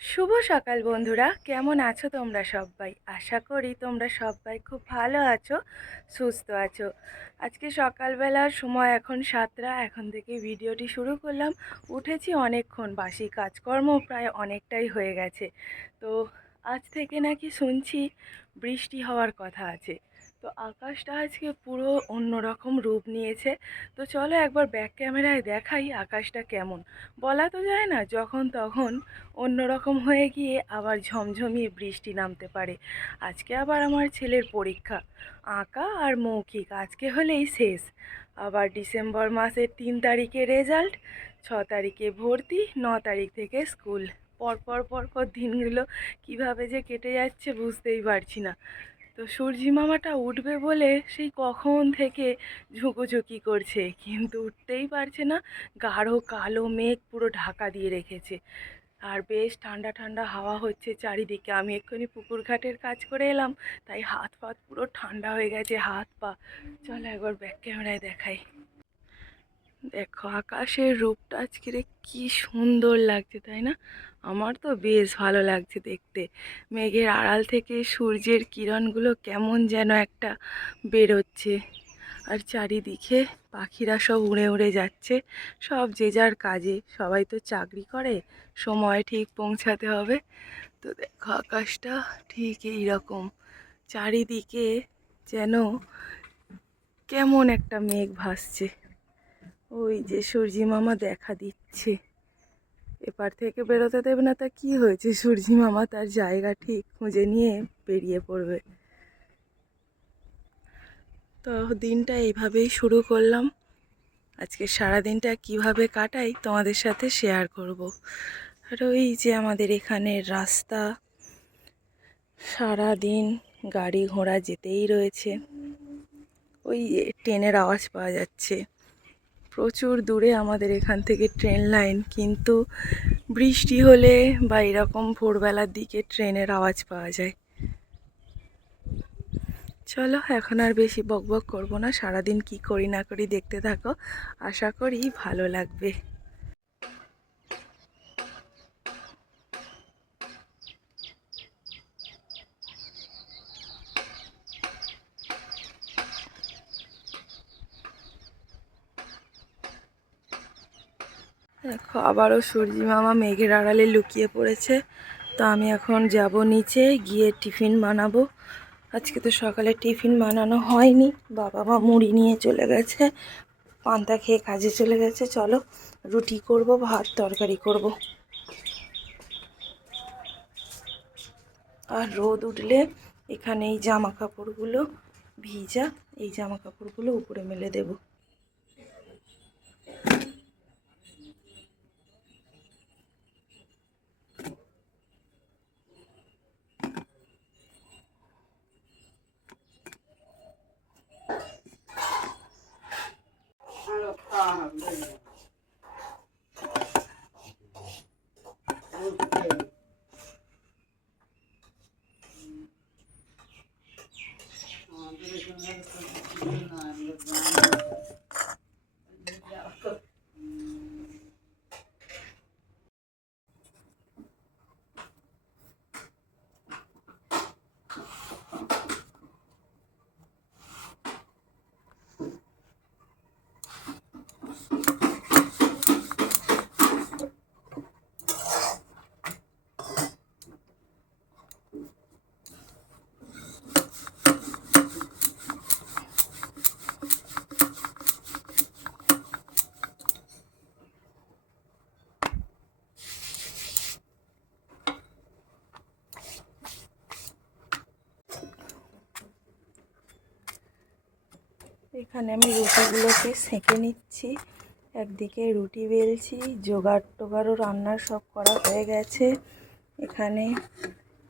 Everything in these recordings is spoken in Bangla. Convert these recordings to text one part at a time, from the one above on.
শুভ সকাল বন্ধুরা। কেমন আছো তোমরা সবাই? আশা করি তোমরা সবাই খুব ভালো আছো, সুস্থ আছো। আজকে সকালবেলার সময় এখন সাতটা, এখন থেকে ভিডিওটি শুরু করলাম। উঠেছি অনেকক্ষণ, বাসি কাজকর্ম প্রায় অনেকটাই হয়ে গেছে। তো আজ থেকে নাকি শুনছি বৃষ্টি হওয়ার কথা আছে। তো আকাশটা আজকে পুরো অন্যরকম রূপ নিয়েছে। তো চলো একবার ব্যাক ক্যামেরায় দেখাই আকাশটা কেমন। বলা তো যায় না, যখন তখন অন্যরকম হয়ে গিয়ে আবার ঝমঝমিয়ে বৃষ্টি নামতে পারে। আজকে আবার আমার ছেলের পরীক্ষা, আঁকা আর মৌখিক। আজকে হলেই শেষ। আবার ডিসেম্বর মাসের তিন তারিখে রেজাল্ট ছ তারিখে ভর্তি, ন তারিখ থেকে স্কুল পরপর পরপর দিনগুলো কীভাবে যে কেটে যাচ্ছে বুঝতেই পারছি না। তো সূর্যি মামাটা উঠবে বলে সেই কখন থেকে ঝুঁকোঝুঁকি করছে। কিন্তু উঠতেই পারছে না, গাঢ় কালো মেঘ পুরো ঢাকা দিয়ে রেখেছে। আর বেশ ঠান্ডা ঠান্ডা হাওয়া হচ্ছে চারিদিকে। আমি এক্ষুনি পুকুর ঘাটের কাজ করে এলাম, তাই হাত ফাত পুরো ঠান্ডা হয়ে গেছে হাত পা চলো একবার ব্যাক ক্যামেরায় দেখাই। দেখো আকাশের রূপটা আজকে রে কি সুন্দর লাগছে, তাই না? আমার তো বেশ ভালো লাগছে দেখতে। মেঘের আড়াল থেকে সূর্যের কিরণগুলো কেমন যেন একটা বেরোচ্ছে। আর চারিদিকে পাখিরা সব উড়ে উড়ে যাচ্ছে। সব যে যার কাজে। সবাই তো চাকরি করে, সময় ঠিক পৌঁছাতে হবে। তো দেখো আকাশটা ঠিক এই রকম চারিদিকে যেন কেমন একটা মেঘ ভাসছে। ওই যে সূর্যি মামা দেখা দিচ্ছে। এপার থেকে বেরোতে দেবে না তা কি হয়েছে? সূর্যি মামা তার জায়গা ঠিক খুঁজে নিয়ে বেরিয়ে পড়বে। তো দিনটা এইভাবেই শুরু করলাম। আজকে সারা দিনটা কীভাবে কাটাই তোমাদের সাথে শেয়ার করব। আর ওই যে আমাদের এখানের রাস্তা সারা দিন গাড়ি ঘোড়া যেতেই রয়েছে। ওই ট্রেনের আওয়াজ পাওয়া যাচ্ছে। প্রচুর দূরে আমাদের এখান থেকে ট্রেন লাইন, কিন্তু বৃষ্টি হলে বা এরকম ভোরবেলার দিকে ট্রেনের আওয়াজ পাওয়া যায়। চলো, এখন আর বেশি বকবক করব না, সারাদিন কি করি না করি দেখতে থাকো। আশা করি ভালো লাগবে। দেখো, আবারও সূর্যি মামা মেঘের আড়ালে লুকিয়ে পড়েছে। তো আমি এখন যাব নিচে গিয়ে টিফিন বানাবো। আজকে তো সকালে টিফিন বানানো হয়নি। বাবা মা মুড়ি নিয়ে চলে গেছে, পান্তা খেয়ে কাজে চলে গেছে। চলো, রুটি করব, ভাত তরকারি করব। আর রোদ উঠলে এখানে এই জামা কাপড়গুলো ভিজা, এই জামা কাপড়গুলো উপরে মেলে দেবো। এখানে আমি রুটিগুলোকে সেঁকে নিচ্ছি। একদিকে রুটি বেলছি, জোগাড় টোগাড়ও রান্নার সব করা হয়ে গেছে। এখানে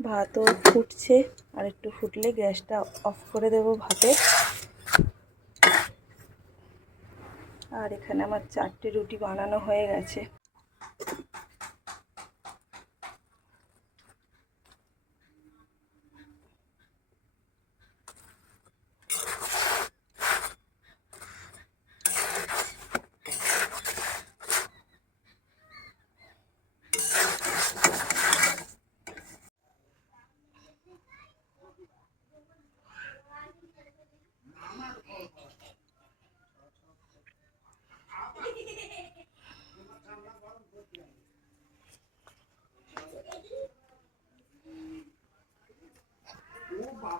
ভাতও ফুটছে, আর একটু ফুটলে গ্যাসটা অফ করে দেব ভাতে। আর এখানে আমার চারটে রুটি বানানো হয়ে গেছে।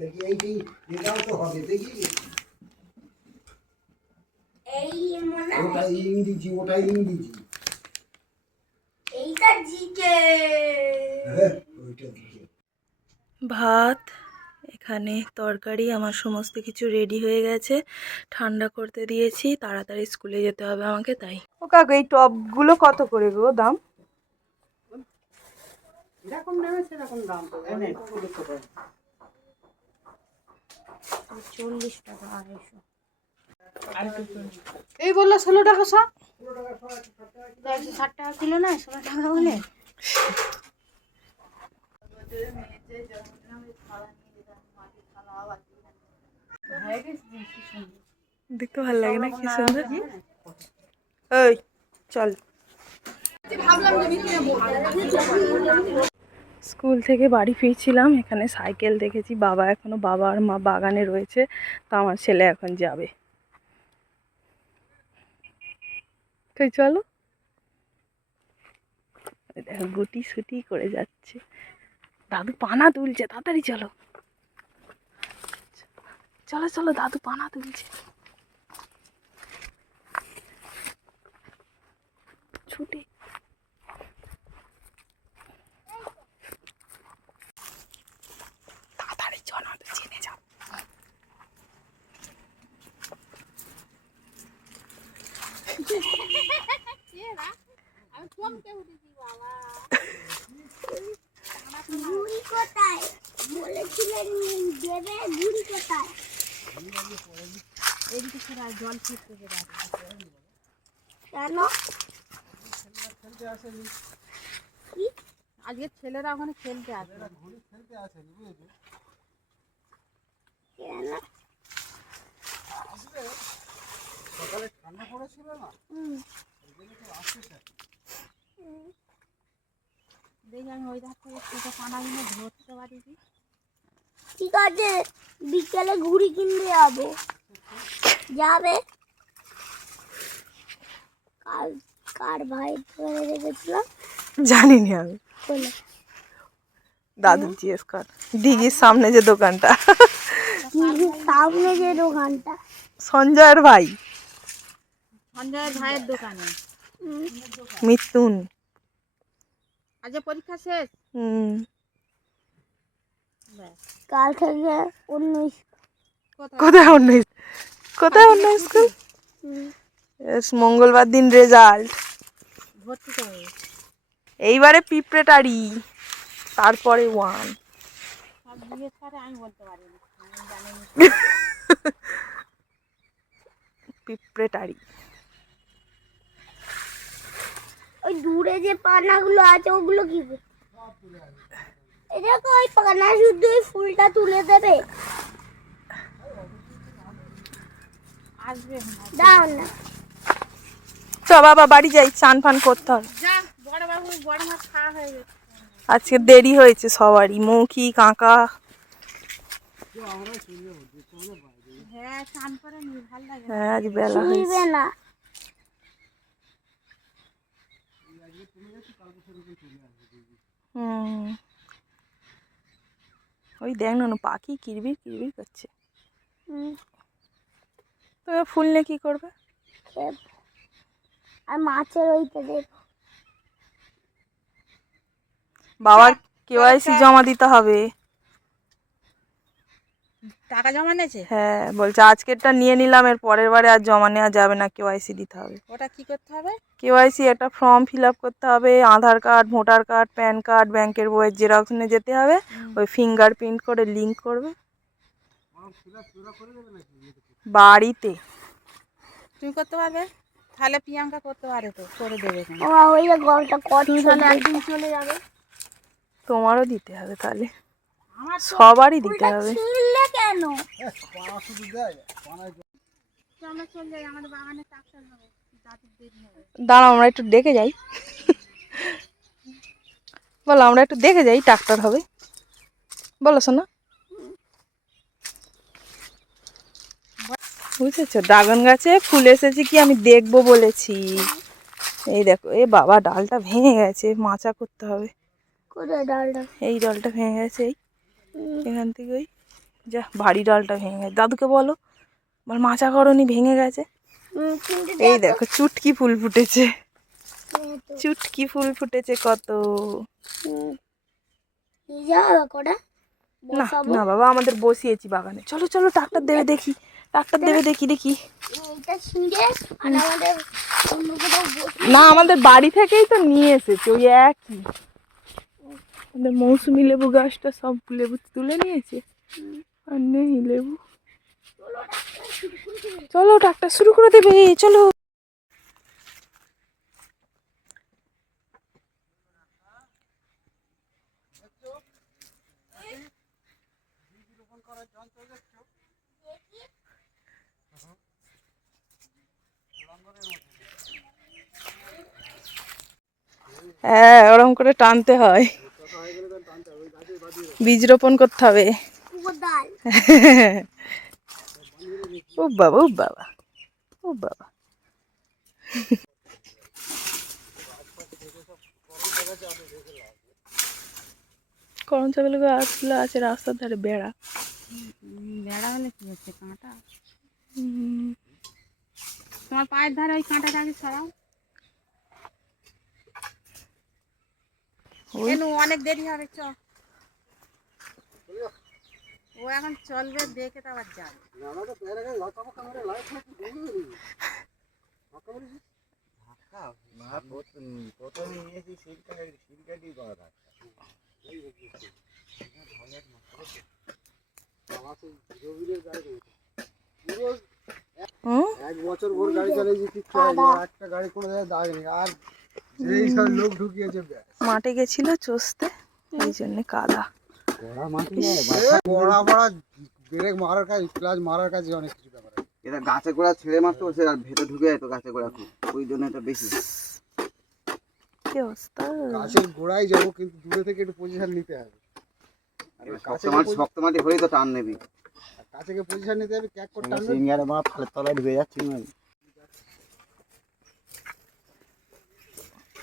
দেখি এটাও তো হবে দেখি। এই মনে ওটা ইংরেজি ওটা ইংরেজি। এইটা জিকে। হ্যাঁ ওইটা ভাত এখানে তরকারি আমার সমস্ত কিছু রেডি হয়ে গেছে। ঠান্ডা করতে দিয়েছি তাড়াতাড়ি স্কুলে যেতে হবে আমাকে তাই। ও কাকু এই টপগুলো কত করে গো দাম? যেরকম নেবে সেরকম দাম চল্লিশ টাকা আড়াইশো। এই বলল ষোলো টাকা সব? একশো ষাট টাকা কিলো না ষোলো টাকা বলে। দেখতে ভালো লাগে না, কি সুন্দর। এই, চল। স্কুল থেকে বাড়ি ফিরছিলাম, এখানে সাইকেল দেখেছি, বাবা এখনও বাবা আর মা বাগানে রয়েছে, তো আমার ছেলে এখন যাবে। তো চলো। দেখো, গুটি সুটি করে যাচ্ছে। দাদু পানা তুলছে, তাড়াতাড়ি চলো। চলো চলো, দাদু পানা তুলছে। ছুটে তাড়াতাড়ি চলো তো জেনে যাও ঘুড়ি কোথায় বলেছিলেন দেবে ঘুড়ি কোথায় কেন? আজকে ছেলেরা ওখানে খেলতে আসবে কেন? দেখি আমি ওই ধার থেকে ছোটো পানাগুলো ধরতে পারি কি? ঠিক আছে বিকেলে ঘুড়ি কিনতে যাব। যাবে? কার ভাই ধরে রেখেছিল? জানি না আমি। বলে। দাদু জিজ্ঞেস কর। দিঘির সামনে যে দোকানটা। দিদির সামনে যে দোকানটা। সঞ্জয়ের ভাই। সঞ্জয়ের ভাইয়ের দোকানে। মিথুন। আজকে পরীক্ষা শেষ। হুম। ব্যাস। কাল থেকে অন্য কোথায়? অন্য কোথায় অন্য স্কুল? মঙ্গলবার দিন রেজাল্ট এইবারে পিঁপড়েটারি তারপরে ওয়ান সব আমি বলতে পারি না। আমি জানি না। পিঁপড়েটারি ওই দূরে যে পানাগুলো আছে ওগুলো কি এটা ওই পানা শুদ্ধ ওই ফুলটা তুলে দেবে। আসবে। না দাও না। চ বাবা বাড়ি যাই চান ফান করতে হবে। আজকে দেরি হয়েছে সবারই মৌখি কাঁকা। হ্যাঁ চান করে নি ভালো লাগে না। হ্যাঁ আজ বেলা হয়েছে। হুম। ওই দেখ না পাখি কিরবির কিরবির করছে। হুম, তুমি ফুল নিয়ে কি করবে। আর মাছের ওইটা দেখ বাবার কেওয়াইসি জমা দিতে হবে? টাকা জমা নিয়েছে? হ্যাঁ বলছে আজকেরটা নিয়ে নিলাম এর পরের বারে আর জমা নেওয়া যাবে না কেওয়াইসি দিতে হবে। ওটা কি করতে হবে? কেওয়াইসি একটা ফর্ম ফিল আপ করতে হবে Aadhaar card voter card PAN card ব্যাংকের বইয়ের জেরক্স নিয়ে যেতে হবে ওই ফিঙ্গার প্রিন্ট করে লিঙ্ক করবে। বাড়িতে। তুমি করতে পারবে? তাহলে প্রিয়াঙ্কা করতে পারে তো করে দেবে ও ওই যে গলটা কত তাহলে একদিন চলে যাবে। তোমারও দিতে হবে তাহলে। আমার সবারই দিতে হবে। ছিঁড়লে কেন? পানা শুধু দেয় পানায় তো আমরা যাই আমাদের বাগানে ট্রাক্টর হবে। যাতে দেরি হবে। দাঁড়াও আমরা একটু দেখে যাই। বলো আমরা একটু দেখে যাই ট্রাক্টর হবে। বলো শোনা। বুঝেছ? ড্রাগন গাছে ফুল এসেছে কি আমি দেখব বলেছি। এই দেখো এ বাবা ডালটা ভেঙে গেছে মাচা করতে হবে। ডালটা? এই ডালটা ভেঙে গেছে এই। এখান থেকে ওই যা ভারী ডালটা ভেঙে গেছে। দাদুকে বলো বল মাচা করনি ভেঙে গেছে। এই দেখো। চুটকি ফুল ফুটেছে। চুটকি ফুল ফুটেছে কত। না না বাবা আমাদের বসিয়েছি বাগানে। চলো চলো ট্রাক্টর দেবে দেখি। ট্রাক্টর দেবে দেখি দেখি। না আমাদের বাড়ি থেকেই তো নিয়ে এসেছে ওই একই। আমাদের মৌসুমি লেবু গাছটা সব লেবু তুলে নিয়েছে। আর নেই লেবু। চলো ডাক্তার শুরু করে দেবে চলো। হ্যাঁ ওরকম করে টানতে হয়। বীজ রোপণ করতে হবে। ও বাবা ও বাবা ও বাবা। করম ছাগল গাছগুলো আছে রাস্তার ধারে বেড়া। বেড়া হলে কি হচ্ছে কাঁটা? তোমার পায়ের ধারে ওই কাঁটাটা আগে সরাও অনেক দেরি হবে চ ও এখন চলবে দেখে তো আবার যাবে হুম? এক বছর ভোর গাড়ি চালিয়েছি কিচ্ছু হয়নি একটা গাড়ি কোনো জায়গায় দাঁড়ায়নি আর এই সব লোক ঢুকিয়েছে মাঠে গেছিল চষতে এই জন্যে কাদা। পড়া পড়া ব্রেক মারার কাজ ক্লাচ মারার কাছে অনেক কিছু ব্যাপার এটা গাছে গোড়া ছেড়ে মারতে সে আর ভেতর ঢুকে যায় তো গাছে গোড়া খুব ওই জন্য এটা বেশি। কি অবস্থা? গাছের গোড়ায় যাব কিন্তু দূরে থেকে একটু পজিশন নিতে হবে। শক্ত মাটি শক্ত মাটি হলেই তো টান নেবি। কাছে পজিশন নিতে হবে ক্যাক করে টানবে সিঙ্গারে মারা ফালের তলায় ঢুকে যাচ্ছি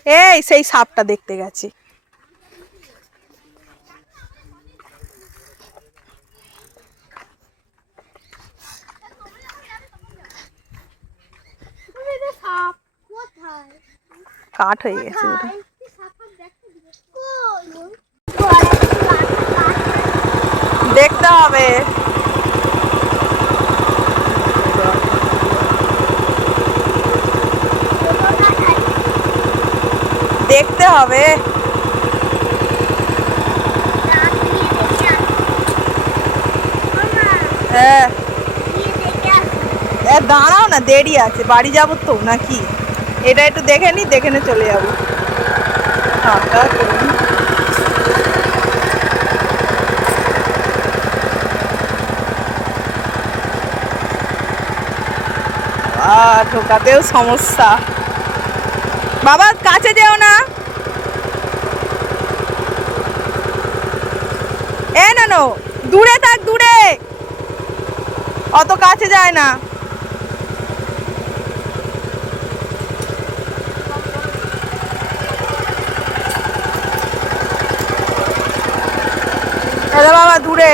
এই সেই সাপটা দেখতে গেছি। কাঠ হয়ে গেছে ওটা। দেখতে হবে। দেখতে হবে। হ্যাঁ। দাঁড়াও না, দেরি আছে। বাড়ি যাব তো নাকি? এটা একটু দেখে নি, দেখে নে চলে যাব। ঢোকাতেও সমস্যা। বাবা, কাছে যেও না। এ না নো দূরে থাক, দূরে। অত কাছে যায় না। বাবা, দূরে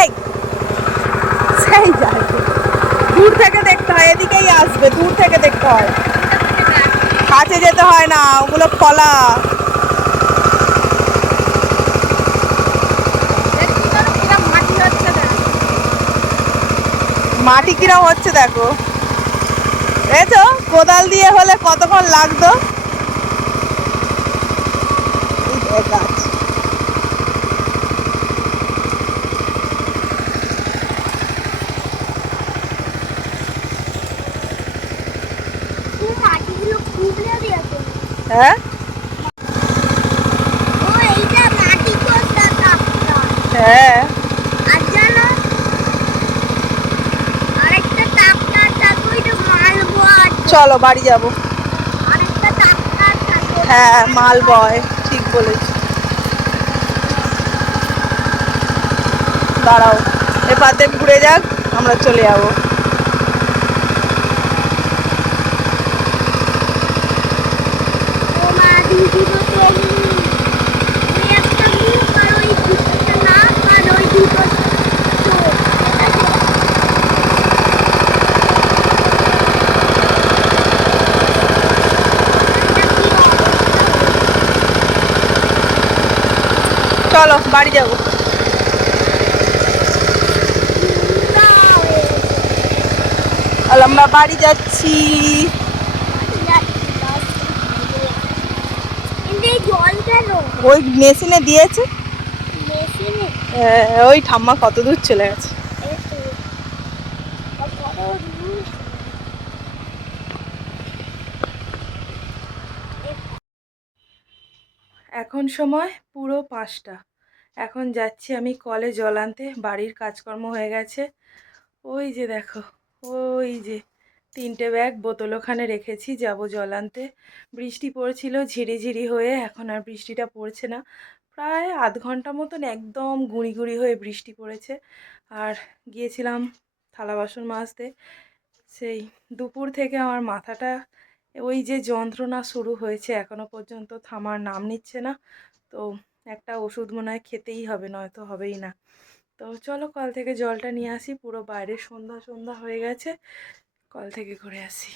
এই সেই যায় দূর থেকে দেখতে হয় এদিকেই আসবে, দূর থেকে দেখতে হয়। কাছে যেতে হয় না, ওগুলো ফলা মাটি কিরম হচ্ছে দেখো। দেখো কোদাল দিয়ে হলে কতক্ষণ লাগতো? এই গাছ ও মাটিগুলো খুবলে দিয়েছে হ্যাঁ? হ্যাঁ। চলো বাড়ি যাব। হ্যাঁ মাল বয় ঠিক বলেছি। দাঁড়াও এপাতে ঘুরে যাক আমরা চলে যাব ও মা দিদি তো পেলি ওই একটা মুখ আর ওই দুটো নাক আর ওই দুটো চোখ ঠিক আছে চলো বাড়ি যাব। আমরা বাড়ি যাচ্ছি কিন্তু এই জল কেন ওই মেশিনে দিয়েছে। হ্যাঁ, ওই ঠাম্মা কত দূর চলে গেছে। এখন সময় পুরো পাঁচটা। এখন যাচ্ছি আমি কলে জল আনতে বাড়ির কাজকর্ম হয়ে গেছে। ওই যে দেখো ওই যে। তিনটে ব্যাগ বোতল ওখানে রেখেছি, যাব জল আনতে। বৃষ্টি পড়ছিল, ঝিরিঝিরি হয়ে এখন আর বৃষ্টিটা পড়ছে না। প্রায় আধ ঘণ্টা মতন একদম গুঁড়ি গুঁড়ি হয়ে বৃষ্টি পড়েছে। আর গিয়েছিলাম থালা বাসন মাজতে। সেই দুপুর থেকে আমার মাথাটা, ওই যে যন্ত্রণা শুরু হয়েছে, এখনও পর্যন্ত থামার নাম নিচ্ছে না। তো একটা ওষুধ মনে হয় খেতেই হবে, নয়তো হবেই না। তো চলো, কল থেকে জলটা নিয়ে আসি, পুরো বাইরে সন্ধ্যা সন্ধ্যা হয়ে গেছে। কল থেকে ঘুরে আসি।